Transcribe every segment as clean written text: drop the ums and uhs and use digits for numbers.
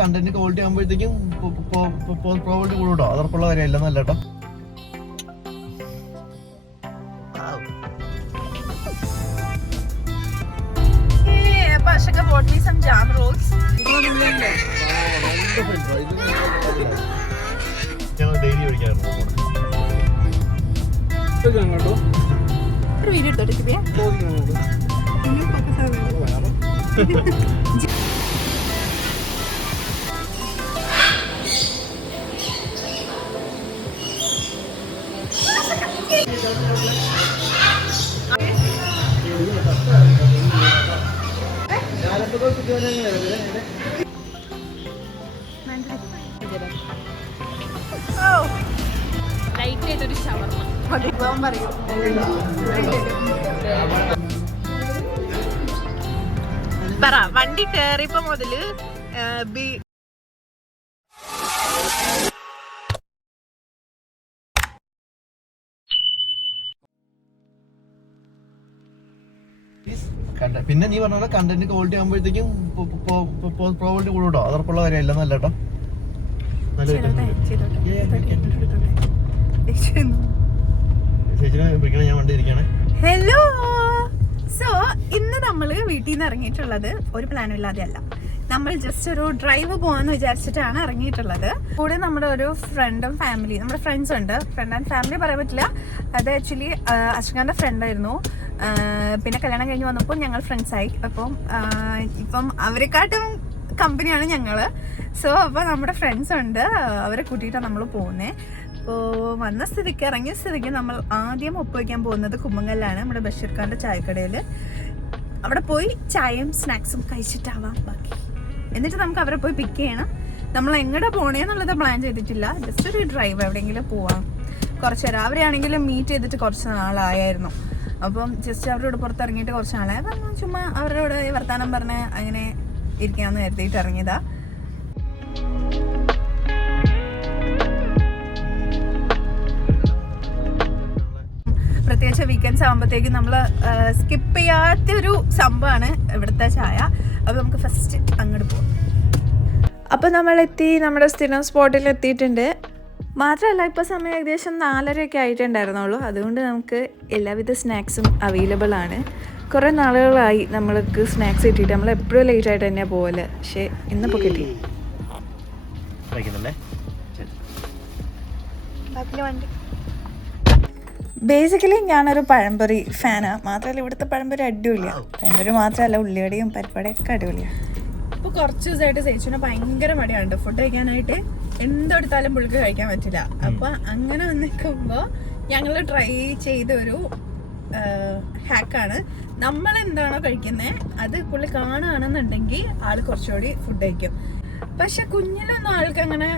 Content quality ആകുമ്പോഴത്തേക്കും probability കൂടും. അതർപ്പുള്ള കാര്യമല്ല നല്ല കേട്ടോ. ഞങ്ങൾ ഡെയിലി കഴിക്കാറുണ്ട്. വീഡിയോ എടുത്തോട്ടെ. പറ വണ്ടി കേറിയപ്പോ മുതല് പിന്നെ നീ പറഞ്ഞ പോലെ കണ്ടന്റ് ക്വാളിറ്റി ആകുമ്പോഴത്തേക്കും പ്രോബിലിറ്റി കൂടും. അതർപ്പുള്ള കാര്യമല്ല നല്ല കേട്ടോ. ഞാൻ വണ്ടി ഇരിക്കാണ്. ഹലോ. സോ ഇന്ന് നമ്മള് വീട്ടിൽ നിന്ന് ഇറങ്ങിയിട്ടുള്ളത് ഒരു പ്ലാനും ഇല്ലാതെ അല്ല. നമ്മൾ ജസ്റ്റ് ഒരു ഡ്രൈവ് പോകാന്ന് വിചാരിച്ചിട്ടാണ് ഇറങ്ങിയിട്ടുള്ളത്. കൂടെ നമ്മുടെ ഒരു ഫ്രണ്ടും ഫാമിലി, നമ്മുടെ ഫ്രണ്ട്സ് ഉണ്ട്. ഫ്രണ്ട് ആൻഡ് ഫാമിലി പറയാൻ പറ്റില്ല, അത് ആക്ച്വലി അശ്വികാന്റെ ഫ്രണ്ടായിരുന്നു. പിന്നെ കല്യാണം കഴിഞ്ഞ് വന്നപ്പോൾ ഞങ്ങൾ ഫ്രണ്ട്സായി. ഇപ്പം അവരെക്കാട്ടും കമ്പനിയാണ് ഞങ്ങള്. സോ അപ്പോൾ നമ്മുടെ ഫ്രണ്ട്സ് ഉണ്ട്, അവരെ കൂട്ടിയിട്ടാണ് നമ്മൾ പോകുന്നത്. അപ്പോൾ വന്ന സ്ഥിതിക്ക് ഇറങ്ങിയ സ്ഥിതിക്ക് നമ്മൾ ആദ്യം ഒപ്പുവയ്ക്കാൻ പോകുന്നത് കുമ്മങ്കല്ലാണ്, നമ്മുടെ ബഷീർ ഖാന്റെ ചായക്കടയിൽ. അവിടെ പോയി ചായയും സ്നാക്സും കഴിച്ചിട്ടാവാം ബാക്കി. എന്നിട്ട് നമുക്ക് അവരെ പോയി പിക്ക് ചെയ്യണം. നമ്മൾ എങ്ങോട്ടാ പോണേന്നുള്ളത് പ്ലാൻ ചെയ്തിട്ടില്ല, ജസ്റ്റ് ഒരു ഡ്രൈവ് എവിടെയെങ്കിലും പോവാം. കുറച്ച് നേരം അവരെയാണെങ്കിലും മീറ്റ് ചെയ്തിട്ട് കുറച്ച് നാളായിരുന്നു. അപ്പം ജസ്റ്റ് അവരോട് പുറത്തിറങ്ങിയിട്ട് കുറച്ച് നാളായി. അപ്പം ചുമ്മാ അവരോട് വർത്താനം പറഞ്ഞ് അങ്ങനെ ഇരിക്കാമെന്ന് കരുതിയിട്ട് ഇറങ്ങിയതാ. പ്രത്യേകിച്ച് വീക്കെൻഡ്സ് ആകുമ്പോഴത്തേക്കും നമ്മൾ സ്കിപ്പ് ചെയ്യാത്തൊരു സംഭവമാണ് ഇവിടുത്തെ ചായ. അപ്പോൾ നമുക്ക് ഫസ്റ്റ് അങ്ങോട്ട് പോകാം. അപ്പോൾ നമ്മളെത്തി, നമ്മുടെ സ്ഥിരം സ്പോട്ടിൽ എത്തിയിട്ടുണ്ട്. മാത്രമല്ല ഇപ്പോൾ സമയം ഏകദേശം 4:30 ആയിട്ടുണ്ടായിരുന്നുള്ളൂ. അതുകൊണ്ട് നമുക്ക് എല്ലാവിധ സ്നാക്സും അവൈലബിൾ ആണ്. കുറേ നാളുകളായി നമ്മൾക്ക് സ്നാക്സ് കിട്ടിയിട്ട്. നമ്മൾ എപ്പോഴും ലേറ്റ് ആയിട്ട് തന്നെയാണ് പോകല്, പക്ഷേ ഇന്നിപ്പോൾ കിട്ടി. ബേസിക്കലി ഞാനൊരു പഴംപൊരി ഫാനാണ്. മാത്രമല്ല ഇവിടുത്തെ പഴംപൊരി അടിപൊളിയാ. പഴംപൊരി മാത്രമല്ല, ഉള്ളിവടയും പരിപ്പടയൊക്കെ അടിപൊളിയാണ്. ഇപ്പോൾ കുറച്ച് ദിവസമായിട്ട് ചേച്ചിന് ഭയങ്കര മടിയുണ്ട് ഫുഡ് കഴിക്കാനായിട്ട്. എന്തെടുത്താലും പുള്ളിക്ക് കഴിക്കാൻ പറ്റില്ല. അപ്പോൾ അങ്ങനെ നിൽക്കുമ്പോൾ ഞങ്ങൾ ട്രൈ ചെയ്ത ഒരു ഹാക്കാണ്. നമ്മൾ എന്താണോ കഴിക്കുന്നത് അത് പുള്ളി കാണുകയാണെന്നുണ്ടെങ്കിൽ ആൾ കുറച്ചുകൂടി ഫുഡ് കഴിക്കും. പക്ഷെ കുഞ്ഞിലൊന്നും ആൾക്ക് അങ്ങനെ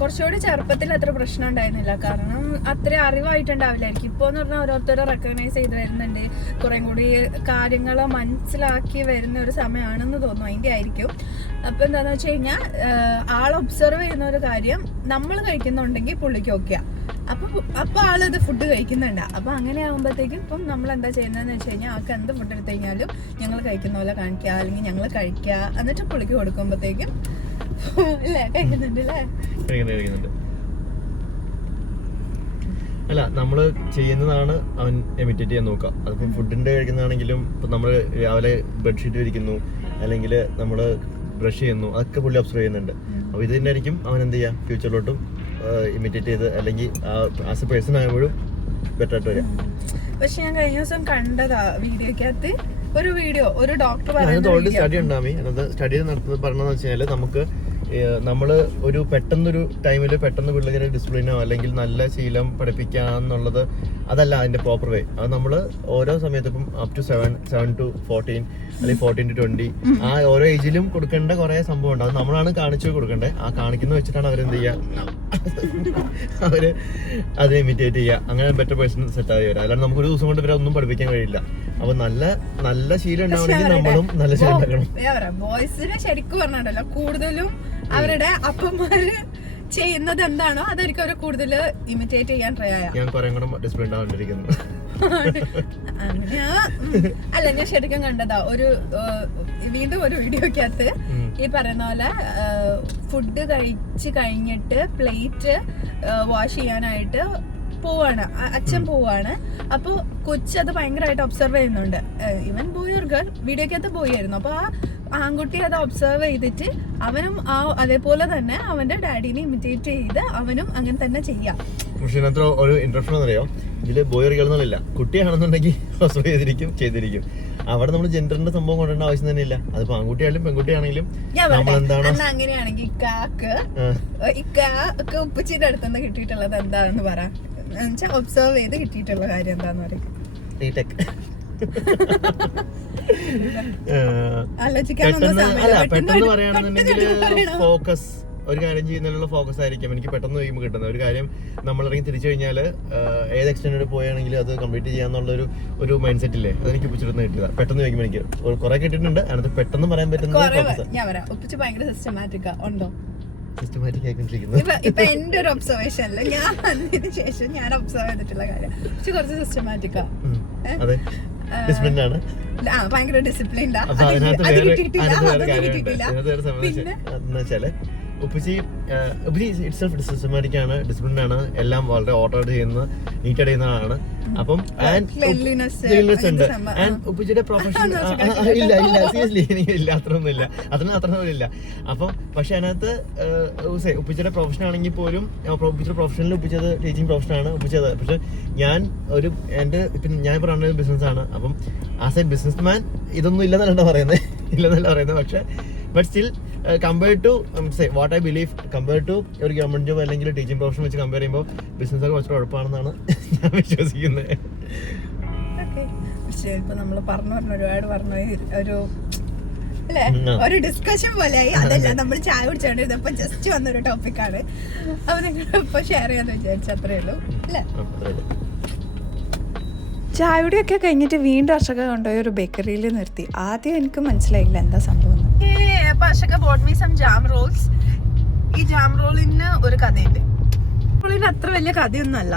കുറച്ചുകൂടി ചെറുപ്പത്തിൽ അത്ര പ്രശ്നം ഉണ്ടായിരുന്നില്ല. കാരണം അത്ര അറിവായിട്ടുണ്ടാവില്ലായിരിക്കും. ഇപ്പോൾ എന്ന് പറഞ്ഞാൽ ഓരോരുത്തരെ റെക്കഗ്നൈസ് ചെയ്ത് വരുന്നുണ്ട്, കുറേ കൂടി കാര്യങ്ങൾ മനസ്സിലാക്കി വരുന്ന ഒരു സമയമാണെന്ന് തോന്നുന്നു. അതിൻ്റെ ആയിരിക്കും. അപ്പോൾ എന്താണെന്ന് വെച്ച് കഴിഞ്ഞാൽ ആൾ ഒബ്സർവ് ചെയ്യുന്ന ഒരു കാര്യം നമ്മൾ കഴിക്കുന്നുണ്ടെങ്കിൽ പുള്ളിക്ക് ഓക്കെയാണ്. അപ്പോൾ ആളത് ഫുഡ് കഴിക്കുന്നുണ്ട്. അപ്പോൾ അങ്ങനെ ആകുമ്പോഴത്തേക്കും ഇപ്പം നമ്മൾ എന്താ ചെയ്യുന്നതെന്ന് വെച്ച് കഴിഞ്ഞാൽ ആൾക്ക് എന്ത് ഫുഡ് എടുത്തു കഴിഞ്ഞാലും ഞങ്ങൾ കഴിക്കുന്ന പോലെ കാണിക്കുക, അല്ലെങ്കിൽ ഞങ്ങൾ കഴിക്കുക, എന്നിട്ട് പുള്ളിക്ക് കൊടുക്കുമ്പോഴത്തേക്കും കഴിക്കുന്നുണ്ട്. അല്ല, നമ്മള് ചെയ്യുന്നതാണ് അവൻ എമിറ്റേറ്റ് ചെയ്യാൻ നോക്കുക. അതിപ്പം ഫുഡിന്റെ കഴിക്കുന്നതാണെങ്കിലും ഇപ്പം നമ്മൾ രാവിലെ ബെഡ്ഷീറ്റ് വിരിക്കുന്നു, അല്ലെങ്കിൽ നമ്മൾ ബ്രഷ് ചെയ്യുന്നു, അതൊക്കെ പുള്ളി ഒബ്സർവ് ചെയ്യുന്നുണ്ട്. അപ്പോൾ ഇതിൻ്റെ ആയിരിക്കും അവൻ എന്ത് ചെയ്യുക, ഫ്യൂച്ചറിലോട്ടും ഇമിറ്റേറ്റ് ചെയ്ത് അല്ലെങ്കിൽ ആസ് എ പേഴ്സൺ ആകുമ്പോഴും ബെറ്റർ ആയിട്ട് വരാം. പക്ഷെ ഞാൻ കഴിഞ്ഞ ദിവസം കണ്ടതാ വീഡിയോക്കകത്ത് ഒരു ഡോക്ടർ ഓൾറെഡി സ്റ്റഡി ഉണ്ടാമി. അത് സ്റ്റഡി നടത്തുന്നത് പറഞ്ഞതെന്ന് വെച്ച് കഴിഞ്ഞാൽ നമുക്ക് നമ്മൾ ഒരു പെട്ടെന്നൊരു ടൈമിൽ പെട്ടെന്ന് പിള്ളേരെ ഡിസിപ്ലിനോ അല്ലെങ്കിൽ നല്ല ശീലം പഠിപ്പിക്കാന്നുള്ളത് അതല്ല അതിന്റെ പ്രോപ്പർ വേ. അത് നമ്മൾ ഓരോ സമയത്തും ഇപ്പം അപ് ടു 7 to 14 അല്ലെങ്കിൽ 14 to 20 ആ ഓരോ ഏജിലും കൊടുക്കേണ്ട കുറെ സംഭവം ഉണ്ട്. അത് നമ്മളാണ് കാണിച്ചു കൊടുക്കേണ്ടത്. ആ കാണിക്കുന്ന വെച്ചിട്ടാണ് അവരെന്ത് ചെയ്യുക, അവര് അത് ഇമിറ്റേറ്റ് ചെയ്യുക. അങ്ങനെ ബെറ്റർ പേഴ്സൺ സെറ്റ് ആയി വരാം. അല്ലാണ്ട് നമുക്കൊരു ദിവസം കൊണ്ട് ഇവരെ ഒന്നും പഠിപ്പിക്കാൻ കഴിയില്ല. അപ്പൊ നല്ല ശീലം ഉണ്ടാവണമെങ്കിൽ നമ്മളും നല്ല ശീലം ഉണ്ടാക്കണം. ബോയ്സിനെ ശരിക്കും പറഞ്ഞിട്ടല്ലോ കൂടുതലും അവരുടെ അപ്പന്മാര് ചെയ്യുന്നത് എന്താണോ അതായിരിക്കും അവരെ കൂടുതൽ ഇമിറ്റേറ്റ് ചെയ്യാൻ ട്രൈ ചെയ്യാം. ഞാൻ കുറെ കൂടെ ഡിസിപ്ലിൻ ആവാണ്ടിരിക്കുന്നു. അല്ല, ഞാൻ ശരിക്കും കണ്ടതാ വീണ്ടും ഒരു വീഡിയോക്കകത്ത് ഈ പറയുന്ന പോലെ ഫുഡ് കഴിച്ച് കഴിഞ്ഞിട്ട് പ്ലേറ്റ് വാഷ് ചെയ്യാനായിട്ട് പോവാണ്, അച്ഛൻ പോവാണ്. അപ്പൊ കൊച്ചത് ഭയങ്കരമായിട്ട് ഒബ്സർവ് ചെയ്യുന്നുണ്ട്. ഇവൻ ബോയ് ഓർ ഗേൾ, വീഡിയോക്കകത്ത് ബോയ് ആയിരുന്നു. അപ്പൊ ആ ആൺകുട്ടി അത് ഒബ്സർവ് ചെയ്തിട്ട് അവനും അതേപോലെ തന്നെ അവന്റെ ഡാഡിനെ ഇമിറ്റേറ്റ് ചെയ്ത് അവനും അങ്ങനെ തന്നെ ചെയ്യാം. പക്ഷെ ഇതിനകത്ത് ഒരു ഇൻട്രപ്ഷൻ എന്നറിയോ, ഇതില് ബോയ് ഗേൾ എന്നല്ല, കുട്ടിയാണെന്നുണ്ടെങ്കിൽ ഒബ്സർവ് ചെയ്തിരിക്കും. അവിടെ നമ്മൾ ജെൻഡറിന്റെ സംഭവം കൊണ്ടുവരേണ്ട ആവശ്യം തന്നെ ഇല്ല. അതിപ്പോ ആൺകുട്ടിയായാലും പെൺകുട്ടിയാണെങ്കിലും അങ്ങനെയാണെങ്കിൽ ഇക്കാക്ക് ഉപ്പച്ചിന്റെ അടുത്തുനിന്ന് കിട്ടിയിട്ടുള്ളത് എന്താണെന്ന് പറയാം, ഒബ്സർവ് ചെയ്ത് കിട്ടിയിട്ടുള്ള കാര്യം എന്താന്ന് പറയും. പെട്ടെന്ന് പറയുകയാണെന്നുണ്ടെങ്കിൽ ഫോക്കസ്, ഒരു കാര്യം ചെയ്യുന്നതിലുള്ള ഫോക്കസ് ആയിരിക്കും എനിക്ക് പെട്ടെന്ന് കഴിയുമ്പോൾ കിട്ടുന്നത്. ഒരു കാര്യം നമ്മളിറങ്ങി തിരിച്ചു കഴിഞ്ഞാൽ ഏത് എക്സ്റ്റെൻഡ് പോയാണെങ്കിലും അത് കംപ്ലീറ്റ് ചെയ്യാന്നുള്ള ഒരു മൈൻഡ് സെറ്റ് ഇല്ലേ, അതെനിക്ക് ഉപ്പിച്ചിരുന്ന് കിട്ടിയതാ. പെട്ടെന്ന് ചോദിക്കുമ്പോൾ എനിക്ക് കുറെ കിട്ടിയിട്ടുണ്ട്. അതിനകത്ത് പെട്ടെന്ന് പറയാൻ പറ്റുന്ന സിസ്റ്റമാറ്റിക് ആയിക്കൊണ്ടിരിക്കുന്നത്. ഇപ്പൊ എന്റെ ഒരു ഒബ്സർവേഷനില് ഞാൻ വന്നതിന് ശേഷം ഞാൻ ഒബ്സർവ് ചെയ്തിട്ടുള്ള കാര്യം കുറച്ച് സിസ്റ്റമാറ്റിക്കാ. അതെ, ഡിസിപ്ലിൻഡ് ആണ്, ഭയങ്കര ഡിസിപ്ലിൻഡാ. എന്നുവെച്ചാല് ഉപ്പച്ചി ഇറ്റ്സെൽഫ് സിസ്റ്റമാറ്റിക് ആണ്, ഡിസിപ്ലിൻഡ് ആണ്, എല്ലാം വളരെ ഓർഡർ ചെയ്യുന്ന നീറ്റായിട്ട് ചെയ്യുന്നതാണ്. അപ്പം ക്ലീൻലിനെസ് ഉണ്ട്. ആൻഡ് ഉപ്പച്ചിയുടെ പ്രൊഫഷൻ ഇല്ല സീരിയസ്ലി എനിക്ക് ഇല്ല, അത്രയൊന്നും ഇല്ല. അപ്പം പക്ഷെ അതിനകത്ത് ഉപ്പച്ചിയുടെ പ്രൊഫഷൻ ആണെങ്കിൽ പോലും ഉപ്പച്ചിയുടെ പ്രൊഫഷനിൽ ഉപ്പിച്ചത് ടീച്ചിങ് പ്രൊഫഷനാണ് ഉപ്പിച്ചത്. പക്ഷെ ഞാൻ ഞാൻ പറയുന്നത് ബിസിനസ്സാണ്. അപ്പം ആസ് എ ബിസിനസ് മാൻ ഇതൊന്നും ഇല്ലെന്നല്ല പറയുന്നത്. പക്ഷെ but still compared to what I believe, compared to ഒരു ഗവൺമെന്റ് ജോബ് അല്ലെങ്കിൽ ടീച്ചിങ് പ്രൊഫഷൻ വെച്ച് കമ്പയർ ചെയ്യുമ്പോൾ ബിസിനസ് ഒക്കെ കുറച്ച് കുഴപ്പമാണെന്നാണ് ഞാൻ വിശ്വസിക്കുന്നത്. പക്ഷേ ഇപ്പൊ നമ്മള് ഒരുപാട് പറഞ്ഞു ഒരു ഡിസ്കഷൻ പോലെയായി. അതല്ല, നമ്മൾ ചായ കുടിച്ചോണ്ടിരുന്നപ്പോ ജസ്റ്റ് വന്നൊരു ടോപ്പിക്കാണ്. അപ്പൊ നിങ്ങൾ ഇപ്പൊ ഷെയർ ചെയ്യാന്ന് വിചാരിച്ചു, അത്രേ ഉള്ളൂ അല്ലേ? ചായയുടെയൊക്കെ കഴിഞ്ഞിട്ട് വീണ്ടും അർഷക കൊണ്ടുപോയി ഒരു ബേക്കറിയിൽ നിർത്തി. ആദ്യം എനിക്ക് മനസ്സിലായില്ല എന്താ സംഭവം. Arshaka bought me some jam rolls. ഈ ജാം റോളിന് ഒരു കഥയുണ്ട്. റോളിന് അത്ര വലിയ കഥയൊന്നും അല്ല.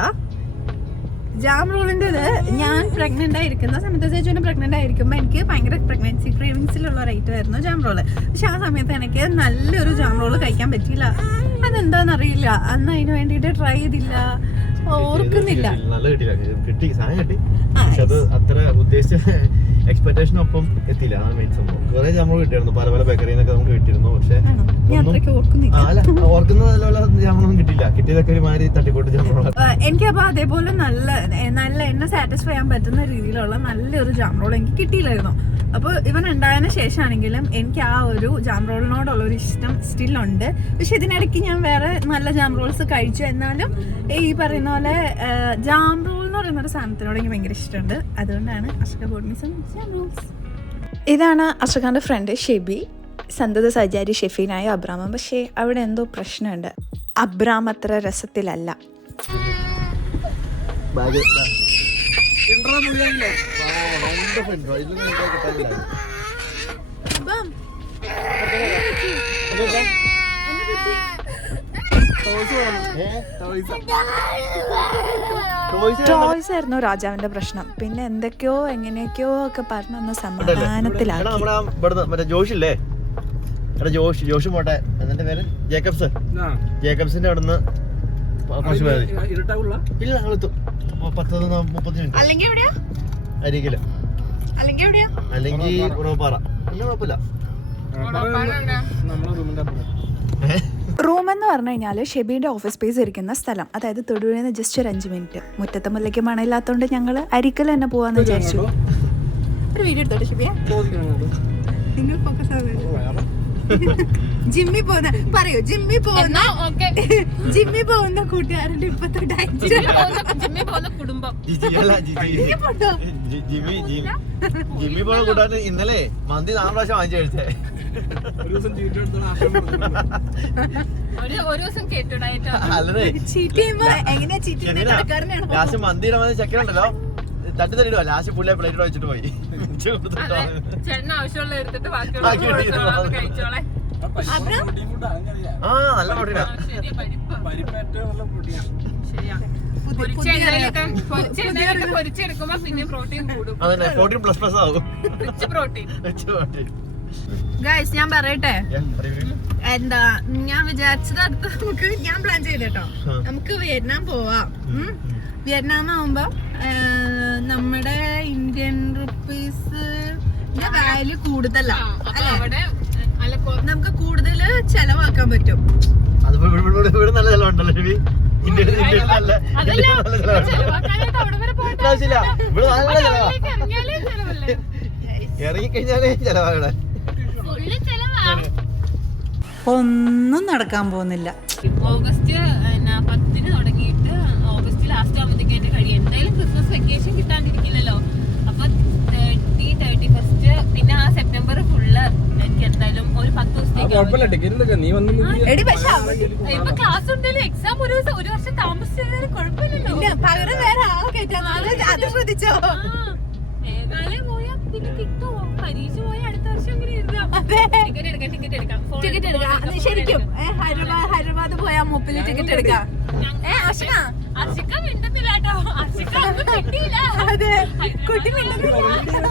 ജാം റോളിൻ്റെത് ഞാൻ പ്രഗ്നന്റ് ആയിരിക്കുന്ന സമയത്ത്, ചേച്ചി പ്രഗ്നന്റ് ആയിരിക്കുമ്പോൾ എനിക്ക് ഭയങ്കര പ്രഗ്നൻസി ക്രേവിങ്സിലുള്ള റേറ്റ് ആയിരുന്നു ജാം റോള്. പക്ഷെ ആ സമയത്ത് എനിക്ക് നല്ലൊരു ജാം റോള് കഴിക്കാൻ പറ്റിയില്ല. അതെന്താണെന്നറിയില്ല. അന്ന് അതിന് വേണ്ടിയിട്ട് ട്രൈ ചെയ്തില്ല, ഓർക്കുന്നില്ല. എക്സ്പെക്ടേഷനൊപ്പം എത്തിയില്ല. അതാണ് മെയിൻ സംഭവം. കുറെ ജാമുകൾ കിട്ടിയിരുന്നു, പല ബേക്കറിയിൽ നിന്നൊക്കെ നമുക്ക് കിട്ടിയിരുന്നു. പക്ഷെ ഓർക്കുന്നതല്ല ജാമുകളൊന്നും കിട്ടിയില്ല. കിട്ടിയതൊക്കെ ഒരുമാതിരി തട്ടിക്കൂട്ട് ജാമുകളാണ്. എനിക്കപ്പോ അതേപോലെ നല്ല എന്നെ സാറ്റിസ്ഫൈ ചെയ്യാൻ പറ്റുന്ന രീതിയിലുള്ള നല്ലൊരു ജാം റോൾ എനിക്ക് കിട്ടിയില്ലായിരുന്നു. അപ്പോൾ ഇവൻ ഉണ്ടായതിനു ശേഷമാണെങ്കിലും എനിക്ക് ആ ഒരു ജാം റോളിനോടുള്ള ഒരു ഇഷ്ടം സ്റ്റിൽ ഉണ്ട്. പക്ഷെ ഇതിനിടയ്ക്ക് ഞാൻ വേറെ നല്ല ജാം റോൾസ് കഴിച്ചു. എന്നാലും ഈ പറയുന്ന പോലെ ജാം റോൾ എന്ന് പറയുന്ന ഒരു സാധനത്തിനോട് എനിക്ക് ഭയങ്കര ഇഷ്ടമുണ്ട്. അതുകൊണ്ടാണ് Arshaka bought me some jam rolls. ഇതാണ് അർഷകാന്റെ ഫ്രണ്ട് ഷെബി, സന്തത സഹചാരി ഷെഫീനായ അബ്രാമൻ. പക്ഷേ അവിടെ എന്തോ പ്രശ്നമുണ്ട്. അബ്രാം അത്ര രസത്തിലല്ല. ടോയ്സ് ആയിരുന്നു രാജാവിന്റെ പ്രശ്നം. പിന്നെ എന്തൊക്കെയോ എങ്ങനെയൊക്കെയോ ഒക്കെ പറഞ്ഞൊന്ന് സമാധാനത്തിലാക്കി. ജോഷില്ലേ, ജോഷ് പോട്ടെ, എന്നിട്ട് പേര് ജേക്കബ്സിന്റെ അവിടുന്ന് കുറച്ച് പേര് ഇല്ല, 10-30 മിനിറ്റ് അരികില്, അല്ലെങ്കിൽ ഉറവപ്പാറ. ഇല്ല, കുഴപ്പമില്ല. റൂം എന്ന് പറഞ്ഞു കഴിഞ്ഞാൽ ഷെബിയുടെ ഓഫീസ് സ്പേസ് ഇരിക്കുന്ന സ്ഥലം. അതായത് തൊടുപുഴയിൽ നിന്ന് ജസ്റ്റ് ഒരു 5 മിനിറ്റ്. മുറ്റത്തെ മുല്ലയ്ക്ക് മണയില്ലാത്തതുകൊണ്ട് ഞങ്ങൾ അരിക്കൽ തന്നെ പോവാന്ന് വിചാരിച്ചു. ഒരു വീഡിയോ എടുത്തോട്ടെ ഷെബിയ? നിങ്ങൾ ഫോക്കസ് ആവുക. ജിമ്മി പോകുന്ന പറയൂ, ജിമ്മി പോകുന്ന കൂട്ടുകാരുടെ ഇപ്പത്തെ ജിമ്മി പോകുന്ന കൂട്ടുകാരൻ ഇന്നലെ മന്തി 4 പ്രാവശ്യം വാങ്ങിച്ചു കഴിച്ചേ. ലാസ്റ്റ് മന്തിയുടെ മതി ചെക്കനുണ്ടല്ലോ, തട്ടി തട്ടിടുവാ. ലാസ്റ്റ് പുള്ളിയെ പ്ലേറ്റ് വെച്ചിട്ട് പോയി. ആ, നല്ല പ്രോട്ടീനാ. അതന്നെ, പ്രോട്ടീൻ പ്ലസ് ആവും. ഗൈസ് ഞാൻ പറയട്ടെ, എന്താ ഞാൻ വിചാരിച്ചത് അടുത്ത് നമുക്ക് ഞാൻ പ്ലാൻ ചെയ്തോ നമുക്ക് വിയറ്റ്നാം പോവാം. വിയറ്റ്നാം ആവുമ്പോ നമ്മുടെ ഇന്ത്യൻ റുപ്പീസ് വാല്യൂ കൂടുതലാ അല്ലേ, നമുക്ക് കൂടുതൽ ചെലവാക്കാൻ പറ്റും. നല്ല ചെലവുണ്ടല്ലോ ഇറങ്ങിക്കഴിഞ്ഞാലേ ചെലവാകണേ. ഒന്നും നടക്കാൻ പോകുന്നില്ല. ഓഗസ്റ്റ് 10 തുടങ്ങിയിട്ട് ഓഗസ്റ്റ് ലാസ്റ്റ് ആവുമ്പോഴത്തേക്കായിട്ട് കഴിയും. എന്തായാലും ക്രിസ്മസ് വെക്കേഷൻ കിട്ടാണ്ടിരിക്കില്ലല്ലോ. അപ്പൊ 31 പിന്നെ ആ സെപ്റ്റംബർ ഫുള്ള് എനിക്ക് എന്തായാലും ഒരു 10 ദിവസത്തേക്ക് ഇപ്പൊ ക്ലാസ് ഉണ്ടല്ലോ. എക്സാം ഒരു വർഷം താമസിച്ചാലും കുഴപ്പമില്ലല്ലോ. പകരം വേറെ ആളെ കയറ്റാൻ അത് ശ്രദ്ധിച്ചോ. മേഘാലയ പോയാൽ പിന്നെ കിട്ടുമോ? പരീക്ഷ പോയാൽ അടുത്ത വർഷം അങ്ങനെ ടിക്കറ്റ് എടുക്കാം. ശരിക്കും ഹൈദരാബാദ് പോയാ മുപ്പില് ടിക്കറ്റ് എടുക്കാം. അർഷിക മിണ്ടുന്നില്ല കേട്ടോ. അർഷിക ഒന്നും കിട്ടിയില്ല. കുട്ടി മിണ്ടുന്നില്ല.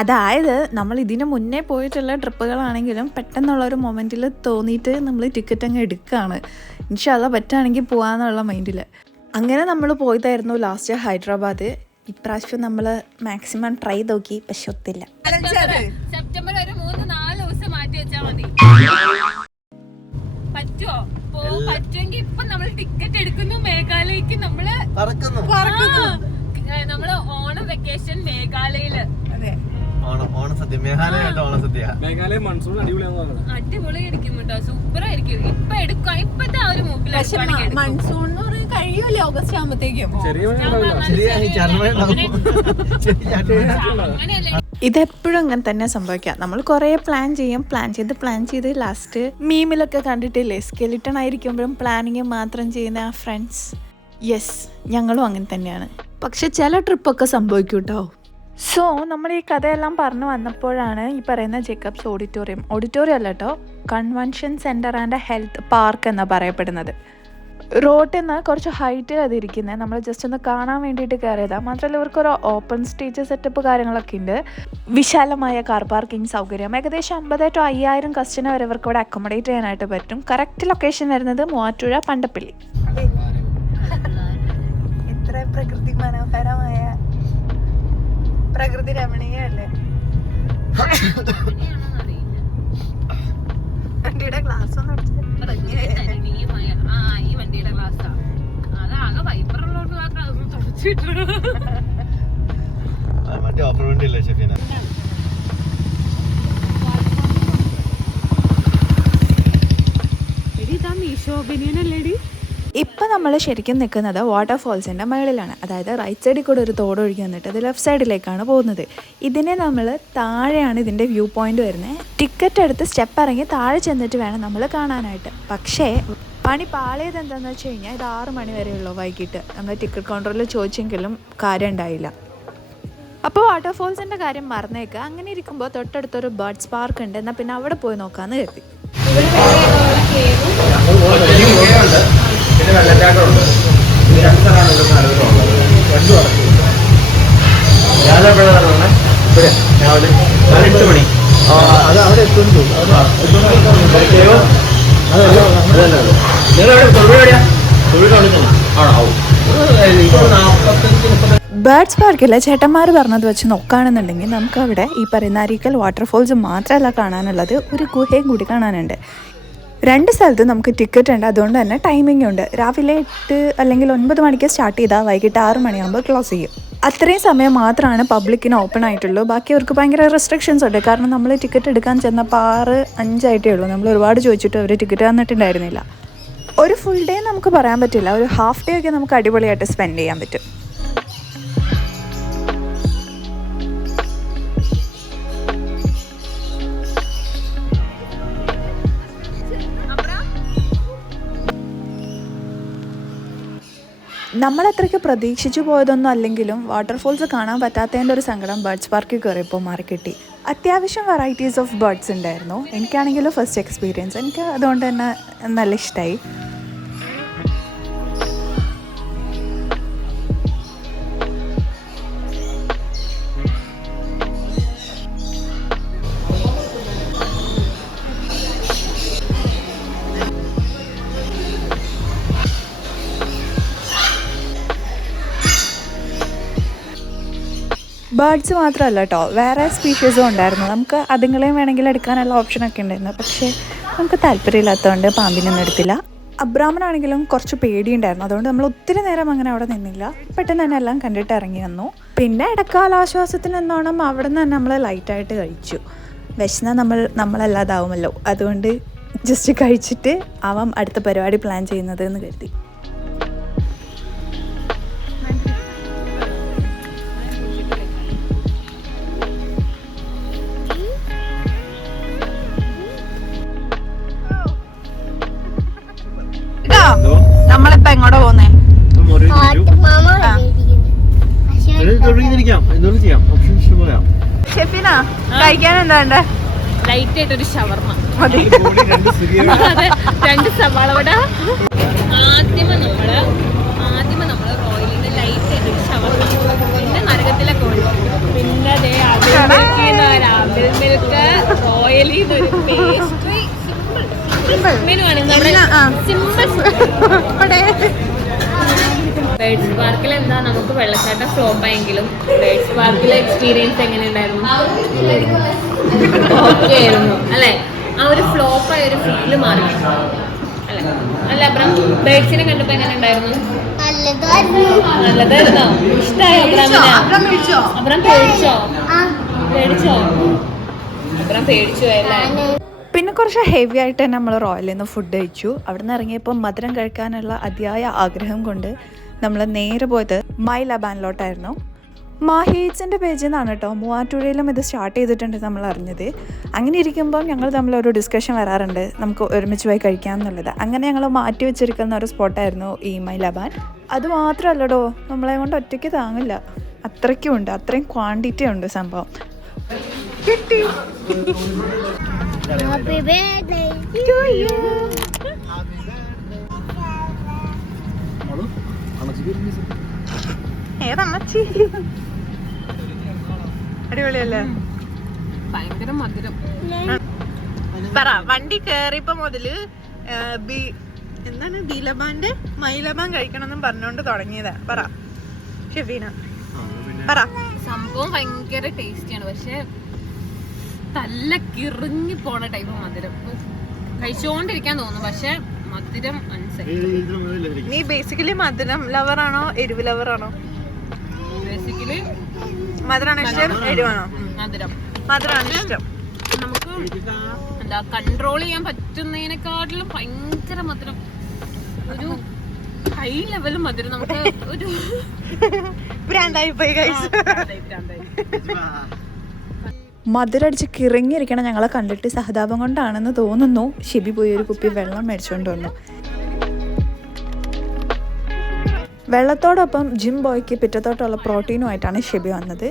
അതായത് നമ്മൾ ഇതിന് മുന്നേ പോയിട്ടുള്ള ട്രിപ്പുകളാണെങ്കിലും പെട്ടെന്നുള്ള ഒരു മൊമെൻറ്റിൽ തോന്നിയിട്ട് നമ്മൾ ടിക്കറ്റ് അങ്ങ് എടുക്കുകയാണ്. ഇൻഷാല്ലാ പറ്റുകയാണെങ്കിൽ പോകാമെന്നുള്ള മൈൻഡിൽ അങ്ങനെ നമ്മൾ പോയതായിരുന്നു ലാസ്റ്റ് ഹൈദരാബാദ്. ഇപ്രാവശ്യം നമ്മൾ മാക്സിമം ട്രൈ നോക്കി, പക്ഷെ ഒത്തില്ല. സെപ്റ്റംബർ ഒരു 3-4 ദിവസം മാറ്റി വെച്ചാൽ മതി. പറ്റുമോ? പറ്റുമെങ്കിൽ ഇപ്പൊ നമ്മൾ ടിക്കറ്റ് എടുക്കുന്നു. മേഘാലയക്ക് നമ്മള് നമ്മള് ഓണം വെക്കേഷൻ മേഘാലയയില്. ഓണസദ്യ മേഘാലയ ഓണസദ്യ മേഘാലയ മൺസൂൺ അടിപൊളിയായിരിക്കും കേട്ടോ. സൂപ്പർ ആയിരിക്കും. ഇപ്പൊ എടുക്കാം. ഇപ്പത്തെ ആ ഒരു മൂപ്പിൽ മൺസൂൺ എന്ന് പറഞ്ഞാൽ കഴിയൂലേ ഓഗസ്റ്റ് ആകുമ്പോഴത്തേക്കും. ഇതെപ്പോഴും അങ്ങനെ തന്നെ സംഭവിക്കാം. നമ്മൾ കുറേ പ്ലാൻ ചെയ്ത് ലാസ്റ്റ് മീമിലൊക്കെ കണ്ടിട്ടില്ലേ, സ്കെലിട്ടൺ ആയിരിക്കുമ്പോഴും പ്ലാനിങ് മാത്രം ചെയ്യുന്ന ആ ഫ്രണ്ട്സ്. യെസ്, ഞങ്ങളും അങ്ങനെ തന്നെയാണ്. പക്ഷെ ചില ട്രിപ്പൊക്കെ സംഭവിക്കും കേട്ടോ. സോ നമ്മൾ ഈ കഥയെല്ലാം പറഞ്ഞു വന്നപ്പോഴാണ് ഈ പറയുന്ന ജേക്കബ്സ് ഓഡിറ്റോറിയം അല്ല കേട്ടോ, convention centre and health park എന്നാണ് പറയപ്പെടുന്നത്. റോഡിൽ നിന്ന് കുറച്ച് ഹൈറ്റിൽ അതിരിക്കുന്നത്. നമ്മൾ ജസ്റ്റ് ഒന്ന് കാണാൻ വേണ്ടിയിട്ട് കയറിയതാണ്. മാത്രമല്ല ഇവർക്കൊരു ഓപ്പൺ സ്റ്റേജ് സെറ്റപ്പ് കാര്യങ്ങളൊക്കെ ഉണ്ട്. വിശാലമായ കാർ പാർക്കിംഗ് സൗകര്യം. ഏകദേശം 50,000 to 5,000 കസ്റ്റമർ വരെ ഇവർക്ക് ഇവിടെ അക്കോമഡേറ്റ് ചെയ്യാനായിട്ട് പറ്റും. കറക്റ്റ് ലൊക്കേഷൻ വരുന്നത് മൂവാറ്റുപുഴ പണ്ടപ്പള്ളി. ഇത്ര പ്രകൃതി മനോഹരമായ പ്രകൃതി രമണീയല്ലേ. വണ്ടിയുടെ ഗ്ലാസ് ഒന്നും ഈ വണ്ടിയുടെ ഗ്ലാസ്സാ. അതാകെ വൈപ്പറുള്ളോട്ട് മാത്രം അതൊന്നും തുടച്ചിട്ടു. മറ്റേ ഓഫർ വണ്ടി അല്ലേ ഷെഫീന? ഇതാ മീഷോ ബനിയനല്ലേടി. ഇപ്പം നമ്മൾ ശരിക്കും നിൽക്കുന്നത് വാട്ടർഫോൾസിൻ്റെ മുകളിലാണ്. അതായത് റൈറ്റ് സൈഡിൽ കൂടെ ഒരു തോട് ഒഴുകി വന്നിട്ട് അത് ലെഫ്റ്റ് സൈഡിലേക്കാണ് പോകുന്നത്. ഇതിനെ നമ്മൾ താഴെയാണ് ഇതിൻ്റെ വ്യൂ പോയിന്റ് വരുന്നത്. ടിക്കറ്റ് എടുത്ത് സ്റ്റെപ്പ് ഇറങ്ങി താഴെ ചെന്നിട്ട് വേണം നമ്മൾ കാണാനായിട്ട്. പക്ഷേ പണി പാളിയത് എന്താണെന്ന് വെച്ച് കഴിഞ്ഞാൽ ഇത് 6 മണി വരെയുള്ളൂ വൈകിട്ട്. നമ്മൾ ടിക്കറ്റ് കൗണ്ടറിൽ ചോദിച്ചെങ്കിലും കാര്യം ഉണ്ടായില്ല. അപ്പോൾ വാട്ടർഫോൾസിൻ്റെ കാര്യം മറന്നേക്കുക. അങ്ങനെ ഇരിക്കുമ്പോൾ തൊട്ടടുത്തൊരു ബേർഡ്സ് പാർക്ക് ഉണ്ട്. എന്നാൽ പിന്നെ അവിടെ പോയി നോക്കാമെന്ന് കരുതി. പിന്നെ വെള്ളച്ചാട്ടമുണ്ട്. ഇത് 2 സ്ഥലമാണ് ഇവിടെ നടന്നിട്ടുള്ളത്. 2 നടക്കും. ഞാനെപ്പോഴാണ് നടന്നത്? ഇവിടെ രാവിലെ 8 മണി. അത് അവിടെ എത്തുന്നു. നിങ്ങളെവിടെ തൊഴിലെവിടെയാ? തൊഴിൽ അവിടെ തന്നെ ആണോ? ഇപ്പോൾ 45-30. ബേർഡ്സ് പാർക്കിലെ ചേട്ടന്മാർ പറഞ്ഞത് വെച്ച് നോക്കുകയാണെന്നുണ്ടെങ്കിൽ നമുക്ക് അവിടെ ഈ പറയുന്ന അരീക്കൽ വാട്ടർഫോൾസ് മാത്രമല്ല കാണാനുള്ളത്, ഒരു ഗുഹയും കൂടി കാണാനുണ്ട്. 2 സ്ഥലത്ത് നമുക്ക് ടിക്കറ്റ് ഉണ്ട്. അതുകൊണ്ട് തന്നെ ടൈമിംഗ് ഉണ്ട്. രാവിലെ 8 അല്ലെങ്കിൽ 9 മണിക്ക് സ്റ്റാർട്ട് ചെയ്താൽ വൈകിട്ട് 6 മണിയാകുമ്പോൾ ക്ലോസ് ചെയ്യും. അത്രയും സമയം മാത്രമാണ് പബ്ലിക്കിന് ഓപ്പൺ ആയിട്ടുള്ളൂ. ബാക്കി അവർക്ക് ഭയങ്കര റെസ്ട്രിക്ഷൻസ് ഉണ്ട്. കാരണം നമ്മൾ ടിക്കറ്റ് എടുക്കാൻ ചെന്നപ്പോൾ 6:05 ആയിട്ടേ ഉള്ളൂ. നമ്മൾ ഒരുപാട് ചോദിച്ചിട്ട് അവർ ടിക്കറ്റ് തന്നിട്ടുണ്ടായിരുന്നില്ല. ഒരു ഫുൾ ഡേ നമുക്ക് പറയാൻ പറ്റില്ല, ഒരു ഹാഫ് ഡേ ഒക്കെ നമുക്ക് അടിപൊളിയായിട്ട് സ്പെൻഡ് ചെയ്യാൻ പറ്റും. നമ്മളത്രയ്ക്ക് പ്രതീക്ഷിച്ചു പോയതൊന്നും അല്ലെങ്കിലും വാട്ടർഫോൾസ് കാണാൻ പറ്റാത്തതിൻ്റെ ഒരു സങ്കടം ബേർഡ്സ് പാർക്കിൽ കയറിയപ്പോൾ മാറിക്കിട്ടി. അത്യാവശ്യം വെറൈറ്റീസ് ഓഫ് ബേർഡ്സ് ഉണ്ടായിരുന്നു. എനിക്കാണെങ്കിലും ഫസ്റ്റ് എക്സ്പീരിയൻസ്, എനിക്ക് അതുകൊണ്ട് തന്നെ നല്ല ഇഷ്ടമായി. ബേർഡ്സ് മാത്രമല്ല കേട്ടോ, വേറെ സ്പീഷീസും ഉണ്ടായിരുന്നു. നമുക്ക് അതുങ്ങളെയും വേണമെങ്കിൽ എടുക്കാനുള്ള ഓപ്ഷനൊക്കെ ഉണ്ടായിരുന്നു. പക്ഷേ നമുക്ക് താല്പര്യമില്ലാത്തതുകൊണ്ട് പാമ്പിനൊന്നും എടുത്തില്ല. അബ്രാമനാണെങ്കിലും കുറച്ച് പേടിയുണ്ടായിരുന്നു. അതുകൊണ്ട് നമ്മൾ ഒത്തിരി നേരം അങ്ങനെ അവിടെ നിന്നില്ല. പെട്ടെന്ന് തന്നെ എല്ലാം കണ്ടിട്ട് ഇറങ്ങി വന്നു. പിന്നെ ഇടക്കാലാശ്വാസത്തിന് എന്നോണം അവിടെ നിന്ന് തന്നെ നമ്മൾ ലൈറ്റായിട്ട് കഴിച്ചു. വിശന്നാൽ നമ്മളല്ലാതാവുമല്ലോ, അതുകൊണ്ട് ജസ്റ്റ് കഴിച്ചിട്ട് ആവാം അടുത്ത പരിപാടി പ്ലാൻ ചെയ്യുന്നത് എന്ന് കരുതി. നമ്മളിപ്പോ എങ്ങോട്ടാ പോകുന്നേ? ഷെഫിന കഴിക്കാൻ എന്താ ഉണ്ട്? ലൈറ്റ് ആയിട്ടൊരു ഷവർമ, അതെ 2 സവാള വട. ആദ്യമേ നമ്മള് റോയലിന്റെ ലൈറ്റ് ആയിട്ടൊരു ഷവർമ, പിന്നെ നരകത്തിലെ കോഴി, പിന്നെ ആപ്പിൾ മിൽക്ക്, റോയലിന്ന് ഒരു പേസ്ട്രി. ബേഡ്സ് പാർക്കിൽ എന്താ നമുക്ക് വെള്ളച്ചാട്ടം ഫ്ലോപ്പ് ആയെങ്കിലും ബേഡ്സ് പാർക്കിലെ എക്സ്പീരിയൻസ് എങ്ങനെ ഉണ്ടായിരുന്നു? ഓക്കെ ആയിരുന്നു അല്ലെ? ആ ഒരു ഫ്ലോപ്പ് ആയ ഒരു ഫീല് മാറി അല്ല അബ്രാം? ബേഡ്സിനെ കണ്ടപ്പോ എങ്ങനെ ഉണ്ടായിരുന്നു? നല്ലതായിരുന്നോ? ഇഷ്ടായോ അബ്രാമിനെ? അബ്രാം പേടിച്ചോ? അബ്രാം പേടിച്ചു അല്ലേ? പിന്നെ കുറച്ച് ഹെവി ആയിട്ട് തന്നെ നമ്മൾ റോയലിൽ നിന്ന് ഫുഡ് കഴിച്ചു. അവിടെ നിന്ന് ഇറങ്ങിയപ്പോൾ മധുരം കഴിക്കാനുള്ള അതിയായ ആഗ്രഹം കൊണ്ട് നമ്മൾ നേരെ പോയത് മൈ ലബാനിലോട്ടായിരുന്നു. മാഹീറ്റ്സിൻ്റെ പേജിൽ നിന്നാണ് കേട്ടോ മൂവാറ്റുപുഴയിലും ഇത് സ്റ്റാർട്ട് ചെയ്തിട്ടുണ്ട് നമ്മൾ അറിഞ്ഞത്. അങ്ങനെ ഇരിക്കുമ്പം ഞങ്ങൾ തമ്മിലൊരു ഡിസ്കഷൻ വരാറുണ്ട്, നമുക്ക് ഒരുമിച്ച് പോയി കഴിക്കാം എന്നുള്ളത്. അങ്ങനെ ഞങ്ങൾ മാറ്റി വെച്ചിരിക്കുന്ന ഒരു സ്പോട്ടായിരുന്നു ഈ മൈ ലബാൻ. അത് മാത്രമല്ലടോ, നമ്മളെ കൊണ്ട് ഒറ്റയ്ക്ക് താങ്ങില്ല, അത്രയ്ക്കും ഉണ്ട്, അത്രയും ക്വാണ്ടിറ്റി ഉണ്ട് സംഭവം. കിട്ടി. Happy birthday to you. ഏതമ്മച്ചി അടിപൊളിയല്ലേ? ഭയങ്കര മധുരം. പറ, വണ്ടി കേറിയപ്പോ മുതല് എന്താണ് ബിലബാന്റെ മൈലബാൻ കഴിക്കണമെന്നും പറഞ്ഞോണ്ട് തുടങ്ങിയതാ. പറ ഷെഫീന, പറ. സംഭവം ഭയങ്കര ടേസ്റ്റിയാണ്, പക്ഷെ തല്ല കിറിഞ്ഞു പോണ ടൈപ്പ് മധുരം. കഴിച്ചുകൊണ്ടിരിക്കാൻ തോന്നുന്നു, പക്ഷെ മധുരം അനുസരിച്ച്. നീ ബേസിക്കലി മധുരം ലവറാണോ എരിവ് ലവറാണോ? ബേസിക്കലി മധുരാണ് ഇഷ്ടം, എരിവാണോ? മധുരാണ് ഇഷ്ടം. നമുക്ക് എന്താ കൺട്രോൾ ചെയ്യാൻ പറ്റുന്നതിനെക്കാട്ടിലും ഭയങ്കര മധുരം, ഒരു ഹൈ ലെവൽ മധുരം. നമുക്ക് ഒരു ഭ്രാന്തായി പോയി കഴിച്ചു. മധുരടിച്ച് കിറങ്ങിയിരിക്കണം ഞങ്ങളെ കണ്ടിട്ട് സഹതാപം കൊണ്ടാണെന്ന് തോന്നുന്നു. ഷിബി പോയി ഒരു കുപ്പി വെള്ളം മേടിച്ചുകൊണ്ട് വന്നു. വെള്ളത്തോടൊപ്പം ജിം ബോയ്ക്ക് പിറ്റത്തോട്ടുള്ള പ്രോട്ടീനുമായിട്ടാണ് ഷിബി വന്നത്.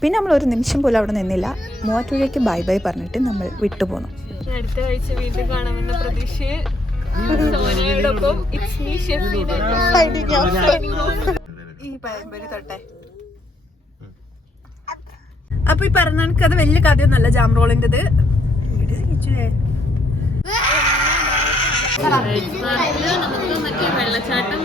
പിന്നെ നമ്മൾ ഒരു നിമിഷം പോലും അവിടെ നിന്നില്ല. മൂവാറ്റുപുഴയ്ക്ക് ബൈ ബൈ പറഞ്ഞിട്ട് നമ്മൾ വിട്ടുപോന്നു. അടുത്ത ആഴ്ച വീണ്ടും കാണാമെന്ന പ്രതീക്ഷയിൽ സോനയോടൊപ്പം ഈ പഴംപൊരി തൊട്ടെ. അപ്പൊ ഈ പറഞ്ഞ അത് വലിയ കഥയൊന്നുമല്ല ജാം റോളിൻ്റെത്. നമുക്ക് മറ്റേ വെള്ളച്ചാട്ടം